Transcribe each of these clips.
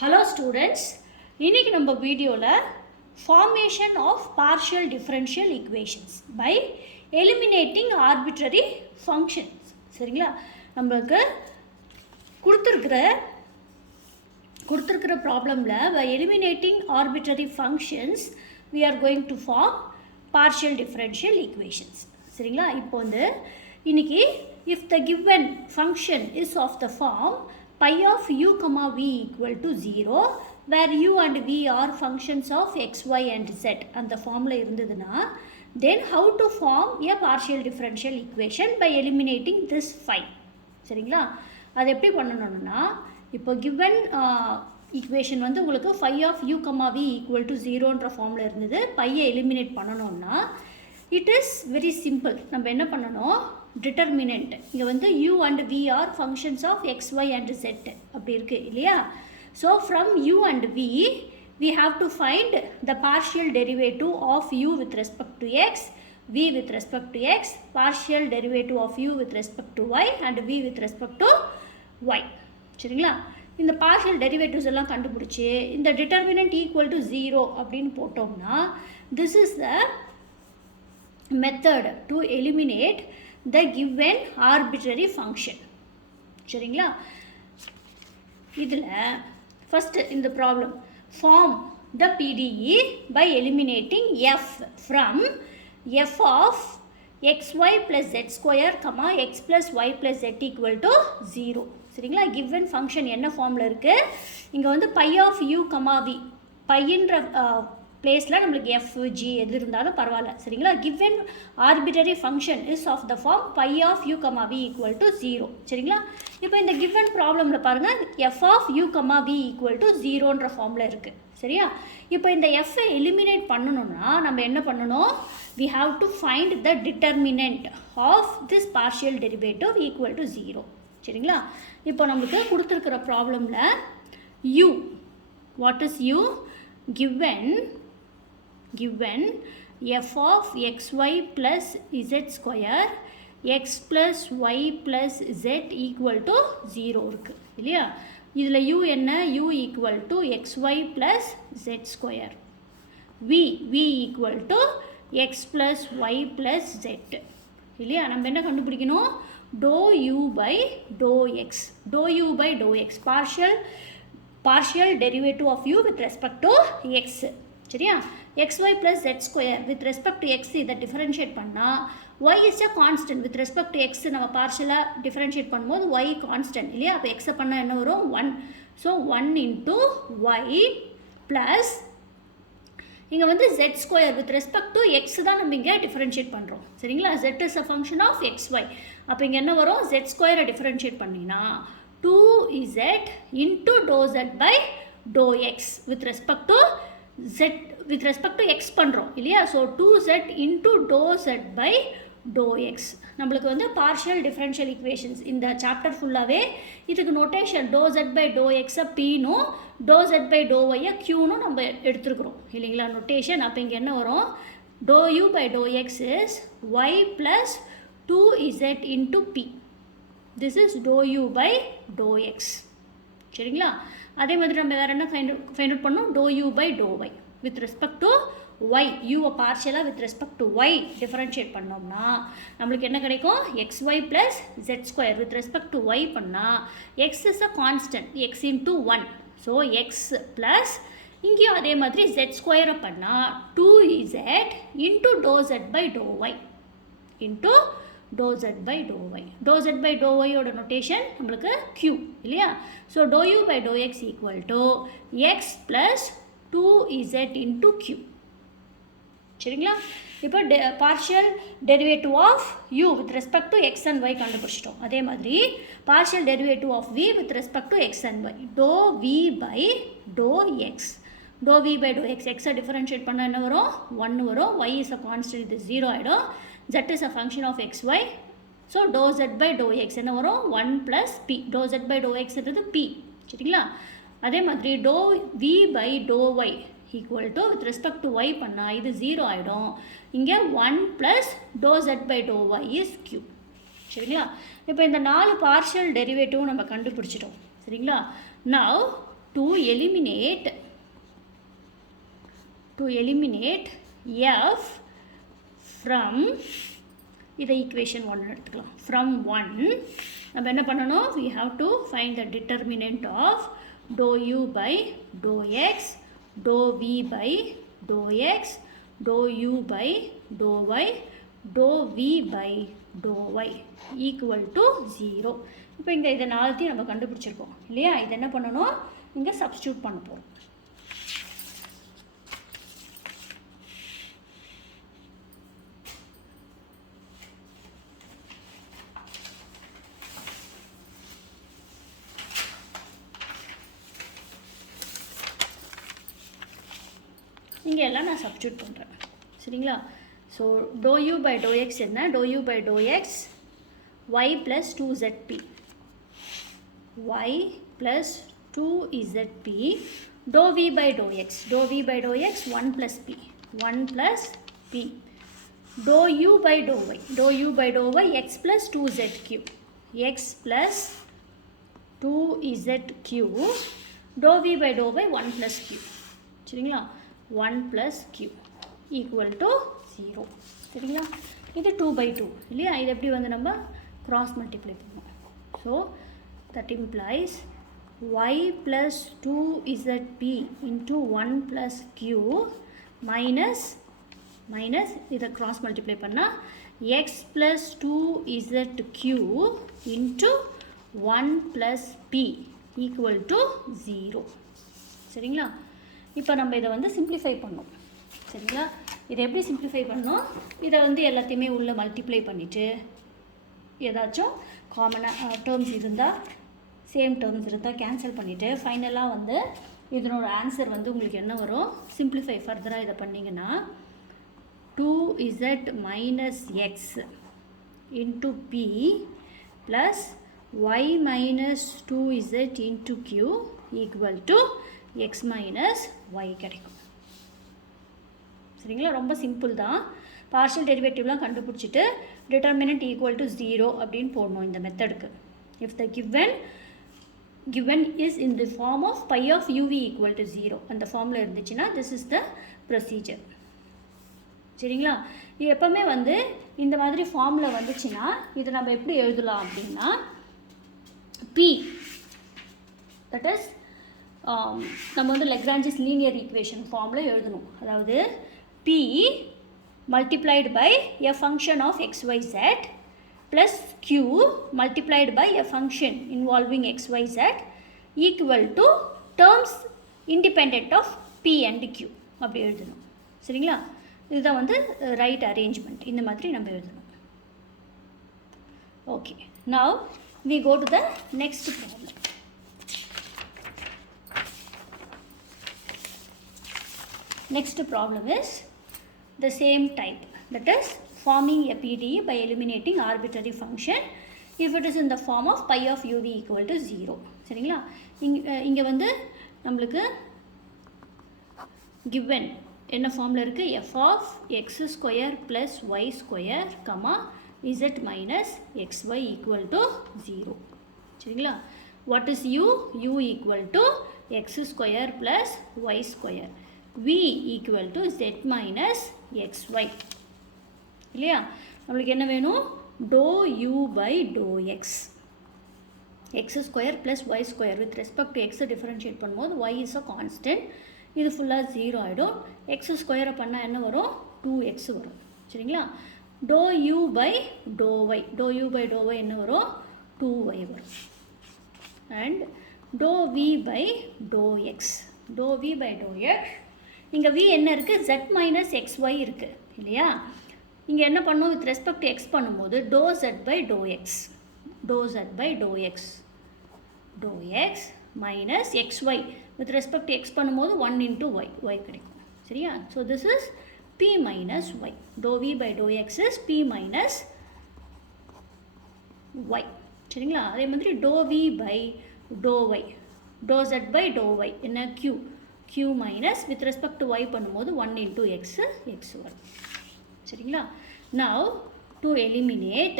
Hello students, இன்னைக்கு நம்ம வீடியோல formation of partial differential equations by eliminating arbitrary functions. சரிங்களா? நமக்கு கொடுத்திருக்கிற ப்ராப்ளம்ல by eliminating arbitrary functions we are going to form partial differential equations. சரிங்களா? இப்போ இன்னைக்கு if the given function is of the form pi of u comma v equal to 0 where u and v are functions of x, y and z and the formula இருந்ததுனா then how to form a partial differential equation by eliminating this phi. சரிங்களா? அது எப்படி பண்ணனும்னா இப்போ given equation உங்களுக்கு phi of u comma v equal to 0 ன்ற formula இருந்தது. phi eliminate பண்ணனும்னா it is very simple. நம்ம என்ன பண்ணனும் determinant இங்க u and v are functions of x, y and z அப்படி இருக்கு இல்லையா? So from u and v we have to find the partial derivative of u with respect to x, v with respect to x, partial derivative of u with respect to y and v with respect to y. சரிங்களா? இந்த partial derivatives எல்லாம் கண்டுபிடிச்சு இந்த determinant equal to 0 அப்படினு போட்டோம்னா this is the method to eliminate the given arbitrary function. சரிங்களா? இதில் first in the problem form the PDE by eliminating f from f of xy plus z square comma x plus y plus z equal to 0. சரிங்களா? given function என்ன ஃபார்ம்ல இருக்கு? இங்க pi of u comma v piன்ற பிளேஸ்ல நமக்கு f g எது இருந்தாலும் பரவாயில்லை. சரிங்களா? given arbitrary function is of the form pi of u comma v equal to 0. சரிங்களா? இப்போ இந்த given ப்ராப்ளம்ல பாருங்க f of u comma v equal to 0 ன்ற ஃபார்ம்ல இருக்கு. சரியா? இப்போ இந்த f எலிமினேட் பண்ணனும்னா நம்ம என்ன பண்ணனும்? we have to find the determinant of this partial derivative equal to 0. சரிங்களா? இப்போ நமக்கு கொடுத்திருக்கிற ப்ராப்ளம்ல u what is u given f of xy plus z square x plus y plus z equal to 0 இருக்கு இல்லையா? இதில் u என்ன? u equal to xy plus z square, v equal to x plus y plus z இல்லையா? நம்ம என்ன கண்டுபிடிக்கணும்? dou u by dou x partial derivative of u with respect to x. சரியா? xy plus z square with respect to x இதை differentiate பண்ணா y is a constant with respect to x நம்ம partial differentiate பண்ணும்போது y constant இல்லையா? அப்போ x பண்ணா என்ன வரும்? 1. so 1 into y plus இங்க z square with respect to x தான் நம்ம இங்க differentiate பண்றோம். சரிங்களா? z is a function of xy. அப்போ இங்க என்ன வரும்? z square differentiate பண்ணினா 2z into dou z by dou x with respect to x பண்றோம் இல்லையா? so 2z into dou z by dou x நமக்கு partial differential equations இந்த chapter ஃபுல்லாவே இதுக்கு notation dou z by dou x p னு dou z by dou y q னு நம்ம எடுத்துக்கிறோம் இல்லைங்களா? notation அப்ப இங்க என்ன வரும்? dou u by dou x is y plus 2z into p. this is dou u by dou x. சரிங்களா? அதே மாதிரி நம்ம வேற என்ன ஃபைண்ட் அவுட் பண்ணோம்? dou u by dou y with respect to y u partial with respect to y differentiate பண்ணோம்னா நமக்கு என்ன கிடைக்கும்? xy plus z square with respect to y பண்ணா x is a constant x into 1. so x plus இங்கேயும் அதே மாதிரி z square பண்ணா 2z into dou z by dou y into dou z by dou y. dou z by dou y ஓட notation நமக்கு q இல்லையா? so dou u by dou x equal to x plus 2z into q. சரிங்களா? இப்போ partial derivative of u with respect to x and y கண்டுபிடிச்சிட்டோம். அதே மாதிரி partial derivative of v with respect to x and y dou v by dou x. dou v by dou x x differentiate பண்ணா என்ன வரும்? 1 வரும். y is a constant, இது 0 ஆயிடும். z is a function of xy. so dou z by dou x என்ன வரும்? 1 plus p. dou z by dou x என்றது p. சரிங்களா? அதே மாதிரி dou v by dou y equal to with respect to y பண்ணா இது 0 ஆயிடும். இங்க 1 plus dou z by dou y is q. சரிங்களா? இப்போ இந்த 4 partial derivative நம்ம கண்டுபிடிச்சிட்டோம். சரிங்களா? now to eliminate f from இதை equation 1 எடுத்துக்கலாம். From 1 நம்ம என்ன பண்ணணும்? We have to find the determinant of dou u by dou x, dou v by dou x, dou u by dou y, dou v by dou y equal to 0. இப்போ இங்கே இதை நாலத்தையும் நம்ம கண்டுபிடிச்சிருக்கோம் இல்லையா? இதை என்ன பண்ணணும்? இங்கே சப்ஸ்டியூட் பண்ண போகிறோம். இங்கே எல்லாம் நான் சப்ஸ்டியூட் பண்ணுறேன் சரிங்களா? So dou u by dou x என்ன? dou u by dou x y plus 2zp, y plus 2zp, dou v by dou x, dou v by dou x 1 plus p, 1 plus p, dou u by dou y, dou u by dou y x plus 2zq, x plus 2zq, dou v by dou y 1 plus q சரிங்களா? 1 plus q equal to 0 சரிங்களா? இது 2 by 2 இல்லையா? இது எப்படி வந்து நம்ம cross multiply பண்ணுவோம். So that implies y plus 2zp into 1 plus q minus இதை cross multiply பண்ணா x plus 2zq into 1 plus p equal to 0 சரிங்களா? இப்போ நம்ம இதை வந்து சிம்பிளிஃபை பண்ணோம் சரிங்களா? இதை எப்படி சிம்பிளிஃபை பண்ணோம்? இதை வந்து எல்லாத்தையுமே உள்ளே மல்டிப்ளை பண்ணிவிட்டு ஏதாச்சும் காமனாக டேர்ம்ஸ் இருந்தால் சேம் டேர்ம்ஸ் இருந்தால் கேன்சல் பண்ணிவிட்டு ஃபைனலாக வந்து இதனோட ஆன்சர் வந்து உங்களுக்கு என்ன வரும்? சிம்பிளிஃபை ஃபர்தராக இதை பண்ணிங்கன்னா 2z minus x into p plus y minus 2z into q equal to x minus y கிடைக்கும் சரிங்களா? ரொம்ப சிம்பிள் தான். பார்ஷியல் டெரிவேட்டிவ்லாம் கண்டுபிடிச்சிட்டு டிட்டர்மினன்ட் ஈக்குவல் டு 0 அப்படின்னு போடணும் இந்த மெத்தடுக்கு. If the given is in the form of pi of uv equal to 0 அந்த ஃபார்மில் இருந்துச்சுன்னா this is the procedure சரிங்களா? இது எப்போவுமே வந்து இந்த மாதிரி ஃபார்மில் வந்துச்சுன்னா இதை நம்ம எப்படி எழுதலாம் அப்படின்னா p that is நம்ம வந்து லெக்ரான்ஜிஸ் லீனியர் ஈக்குவேஷன் ஃபார்மில் எழுதணும். அதாவது p multiplied by a function of xyz plus q multiplied by a function involving xyz equal to terms independent of p and q அப்படி எழுதணும் சரிங்களா? இதுதான் வந்து ரைட் அரேஞ்ச்மெண்ட். இந்த மாதிரி நம்ம எழுதணும். Okay, now we go to the next problem. Next problem is the same type, that is forming a PDE by eliminating arbitrary function if it is in the form of pi of uv equal to 0 சரிங்களா? இங்கே வந்து நம்மளுக்கு given என்ன ஃபார்மில் இருக்குது? f of x square plus y square comma z minus xy equal to 0 சரிங்களா? What is u? u equal to x square plus y square, v equal to z minus xy இல்லையா? நம்மளுக்கு என்ன வேணும்? dou u by dou x, x square plus y square with respect to x differentiate பண்ணும்போது y is a constant, இது ஃபுல்லாக 0 ஆகிடும். x ஸ்கொயரை பண்ணால் என்ன வரும்? 2x வரும் சரிங்களா? dou u by dou y, dou u by dou y என்ன வரும்? 2y வரும். and dou v by dou x, dou v by dou x, இங்கே v என்ன இருக்குது? z minus xy இருக்குது இல்லையா? இங்கே என்ன பண்ணும்? வித் ரெஸ்பெக்ட் டு எக்ஸ் பண்ணும்போது dou z by dou x, dou z by dou x, dou x minus xy with respect to x பண்ணும்போது 1 into y, y கிடைக்கும் சரியா? so this is p minus y, dou v by dou x is p minus y சரிங்களா? அதே மாதிரி dou v by dou y, dou z by dou y என்ன? q, q minus with respect to y பண்ணும்போது 1 into x, x வரும் சரிங்களா? now to eliminate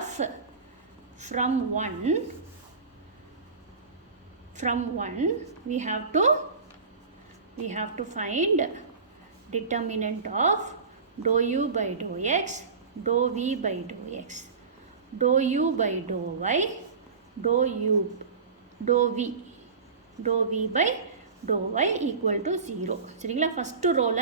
f from 1 we have to find determinant of dou u by dou x, dou v by dou x, dou u by dou y, dou v by dou y equal to 0. சரிங்களா? first rowல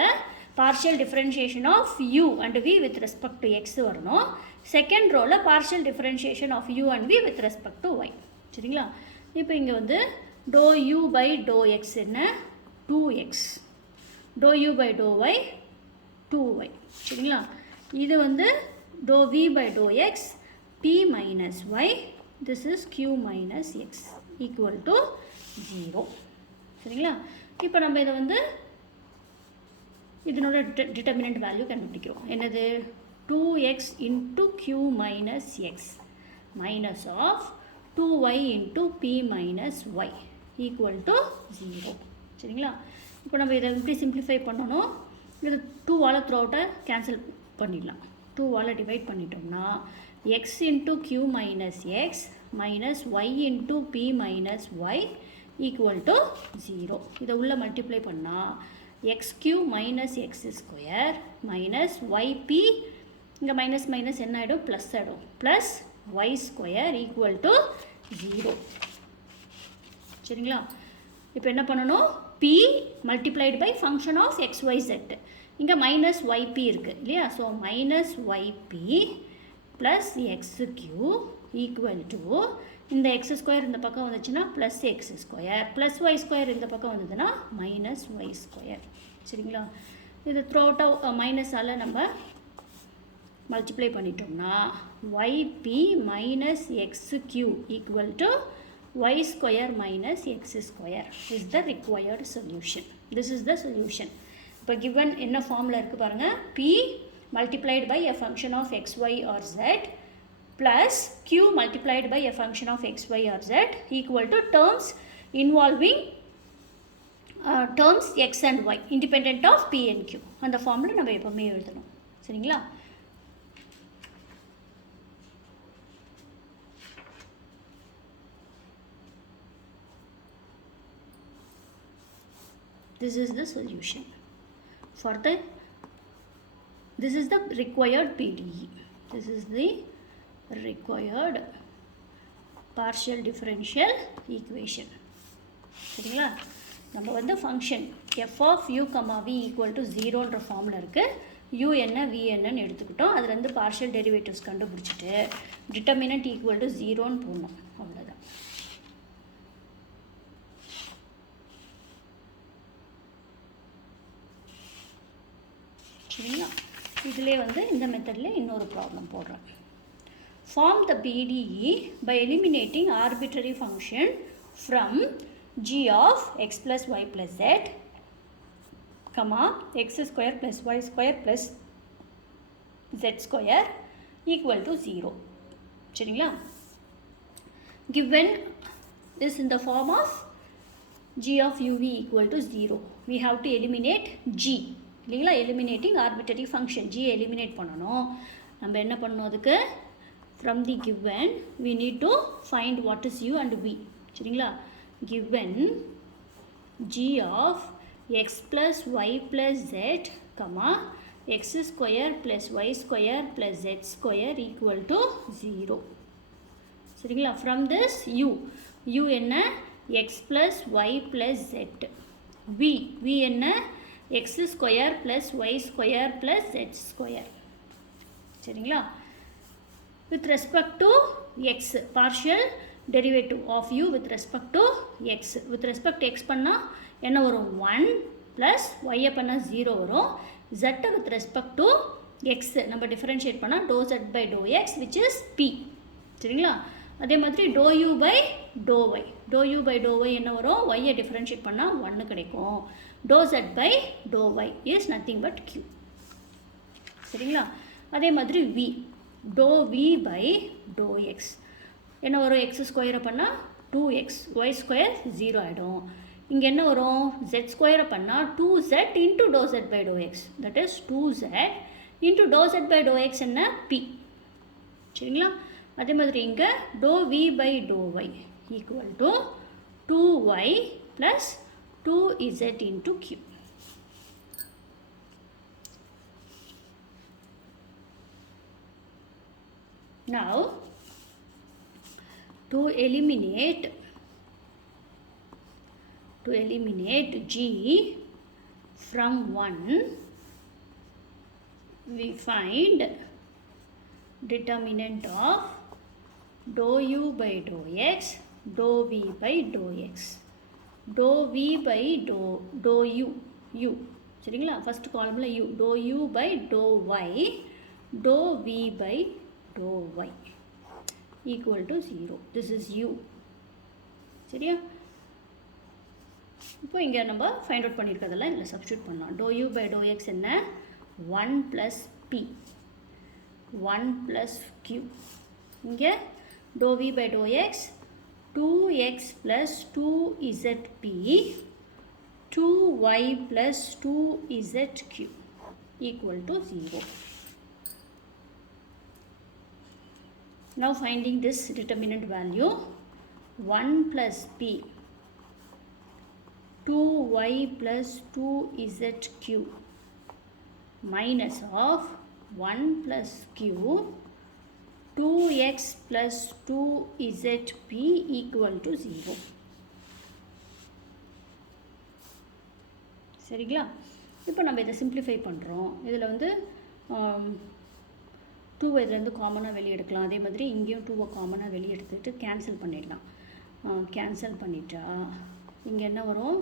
partial differentiation of u and v with respect to x வரணும். second rowல partial differentiation of u and v with respect to y. சரிங்களா? இப்போ இங்க வந்து dou u by dou x என்ன 2x, dou u by dou y 2y. சரிங்களா? இது வந்து dou v by dou x p minus y, this is q minus x equal to 0. சரிங்களா? இப்போ நம்ம இதை வந்து இதனோட டிட்டர்மினன்ட் வேல்யூ கண்டுபிடிக்கிறோம். என்னது 2x into q minus x minus of 2y into p minus y equal to 0. சரிங்களா? இப்போ நம்ம இதை எப்படி சிம்பிளிஃபை பண்ணணும்? இது 2ஆல் த்ரூ அவுட்டை கேன்சல் பண்ணிடலாம். 2ஆல் டிவைட் பண்ணிட்டோம்னா x into q minus x minus y into p minus y equal to 0. இதை உள்ள மல்டிப்ளை பண்ணால் x cube minus x square minus yp, இங்கே மைனஸ் மைனஸ் என்ன ஆகிடும்? ப்ளஸ் ஆகிடும். Plus y square equal to 0. சரிங்களா? இப்போ என்ன பண்ணணும்? p multiplied by function of xyz. இங்கே மைனஸ் yp இருக்குது இல்லையா? So minus yp plus x q equal to இந்த எக்ஸ் ஸ்கொயர் இந்த பக்கம் வந்துச்சுன்னா plus x square plus y square இந்த பக்கம் வந்ததுன்னா மைனஸ் ஒய் ஸ்கொயர். சரிங்களா? இது த்ரூ அவுட்டாக மைனஸால் நம்ம மல்டிப்ளை பண்ணிட்டோம்னா yp minus x q equal to y square minus x square is the required solution. This is the solution. இப்போ கிவன் என்ன ஃபார்மில் இருக்குது பாருங்கள். p multiplied by a function of xy or z plus q multiplied by a function of xy or z equal to terms involving terms x and y independent of p and q. அந்த ஃபார்மில் நம்ம எப்போவுமே எழுதணும். சரிங்களா? This is the solution for the this is the required PDE. This is the required partial differential equation. சரிங்களா? நம்ம வந்து function f of u, v equal to 0ன்ற ஃபார்மில் இருக்குது. u என்ன v என்னன்னு எடுத்துக்கிட்டோம். அதுலேருந்து பார்ஷியல் டெரிவேட்டிவ்ஸ் கண்டுபிடிச்சிட்டு டிட்டர்மினன்ட் ஈக்குவல் டு 0ன்னு போடணும். அவ்வளோதான். சரிங்களா? இதிலே வந்து இந்த மெத்தடில் இன்னொரு ப்ராப்ளம் போடுறேன். Form the PDE by eliminating arbitrary function from g of x plus y plus z, x square plus y square plus z square equal to 0. சரிங்களா? Given is in the form of g of uv equal to 0. We have to eliminate g. இல்லைங்களா? Eliminating arbitrary function g eliminate பண்ணணும். நம்ம என்ன பண்ணணும்? அதுக்கு from the given we need to find what is u and v. சரிங்களா? given g of x plus y plus z, x square plus y square plus z square equal to 0. சரிங்களா? from this u என்ன? x plus y plus z. v என்ன? x square plus y square plus z square. சரிங்களா? with respect to x, partial derivative of u with respect to x. with respect to x பண்ணால் என்ன வரும்? 1 plus y பண்ணால் 0 வரும். z with respect to x நம்ம differentiate பண்ணால் dou z by dou x which is p. சரிங்களா? அதே மாதிரி dou u by dou y. dou u by dou y என்ன வரும்? y டிஃபரன்ஷியேட் பண்ணால் 1 கிடைக்கும். dou z by dou y is nothing but q. சரிங்களா? அதே மாதிரி v, dou v by dou x என்ன வரும்? x ஸ்கொயரை பண்ணால் 2x, y ஸ்கொயர் 0 ஆகிடும். இங்கே என்ன வரும்? z ஸ்கொயரை பண்ணால் 2z into dou z by dou x, that is 2z into dou z by dou x என்ன? p. சரிங்களா? அதே மாதிரி இங்கே dou v by dou y equal to 2y plus 2z into q. Now, to eliminate g from 1, we find determinant of dou u by dou x, dou v by dou x, dou v by dou u. சரிங்களா? first column u, dou u by dou y, dou v by dou y equal to 0. This is u. சரியா? இப்போ இங்கே நம்ம find out பண்ணியிருக்கிறதெல்லாம் இதில் substitute பண்ணலாம். dou u by dou x என்ன? 1 plus p, 1 plus q. இங்கே dou v by dou x 2x plus 2zp, 2y plus 2zq equal to 0. Now finding this determinant value, 1 plus p, 2y plus 2zq minus of 1 plus q, 2x plus 2zp equal to 0. சரிங்களா? இப்போ நம்ம இதை simplify பண்ணுறோம். இதில் வந்து 2 இதிலேருந்து காமனாக வெளியே எடுக்கலாம். அதே மாதிரி இங்கேயும் 2 காமனாக வெளியே எடுத்துகிட்டு கேன்சல் பண்ணிடலாம். கேன்சல் பண்ணிட்டா இங்கே என்ன வரும்?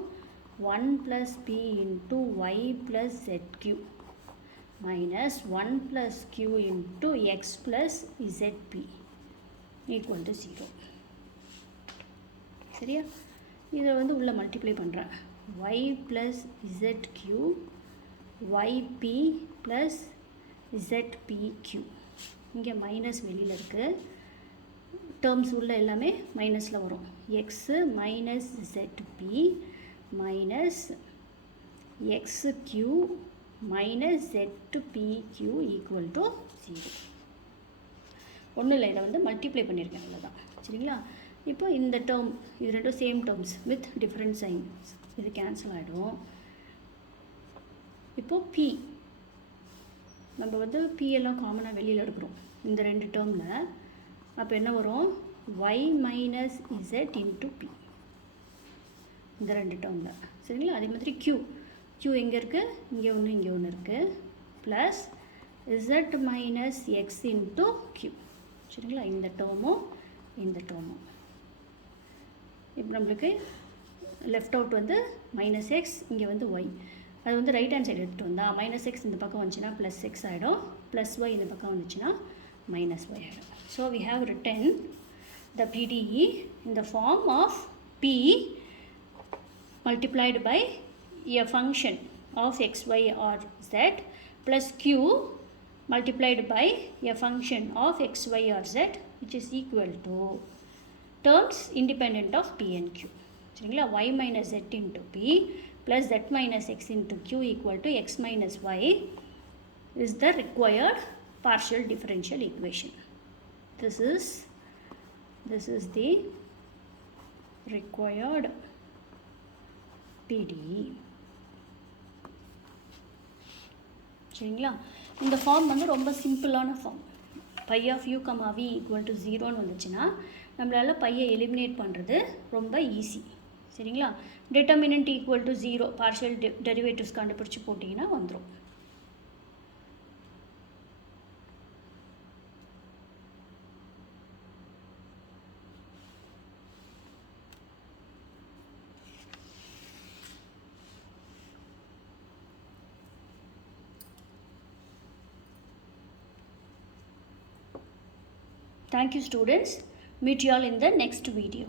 1 plus p into y plus zq minus 1 plus q into x plus zp equal to 0. சரியா? இதை வந்து உள்ள மல்டிப்ளை பண்ணுறேன். y plus zq, yp plus zpq. இங்கே மைனஸ் வெளியில் இருக்குது. டேர்ம்ஸ் உள்ள எல்லாமே மைனஸில் வரும். x minus zp minus xq minus zpq equal to 0. ஒன்றும் இல்லை, இதை வந்து மல்டிப்ளை பண்ணியிருக்கேன், அவ்வளோதான். சரிங்களா? இப்போ இந்த டேர்ம் இது ரெண்டும் same terms with different science, இது கேன்சல் ஆகிடும். இப்போது p நம்ம வந்து p எல்லாம் காமனாக வெளியில் எடுக்கிறோம் இந்த ரெண்டு டேர்மில். அப்போ என்ன வரும்? y minus z into p இந்த ரெண்டு டேர்மில். சரிங்களா? அதே மாதிரி q எங்கே இருக்குது? இங்கே ஒன்று இங்கே ஒன்று இருக்குது. Plus z minus X into q. சரிங்களா? இந்த டேர்மும் இந்த டேர்மும். இப்போ நம்மளுக்கு லெஃப்ட் அவுட் வந்து மைனஸ் எக்ஸ், இங்கே வந்து ஒய். அது வந்து ரைட் ஹேண்ட் சைடு எடுத்துகிட்டு வந்தால் மைனஸ் எக்ஸ் இந்த பக்கம் வந்துச்சுன்னா ப்ளஸ் எக்ஸ் ஆகிடும், ப்ளஸ் ஒய் இந்த பக்கம் வந்துச்சுன்னா minus y ஆகிடும். So we have written the PDE in the form of p multiplied by a function of x, y or z plus q multiplied by a function of x, y or z which is equal to terms independent of p and q. சரிங்களா? y minus z into p plus z minus x into q equal to x minus y is the required partial differential equation. This is the required PDE. சரிங்களா? இந்த form வந்து ரொம்ப சிம்பிளான form. Phi of u comma v equal to 0ன்னு வந்துச்சுன்னா நம்மளால் பையை eliminate பண்ணுறது ரொம்ப ஈஸி. சரிங்களா? Determinant equal to 0 partial derivatives கண்டுபிடிச்சி போட்டிங்கன்னா வந்துடும். Thank you students. Meet you all in the next video.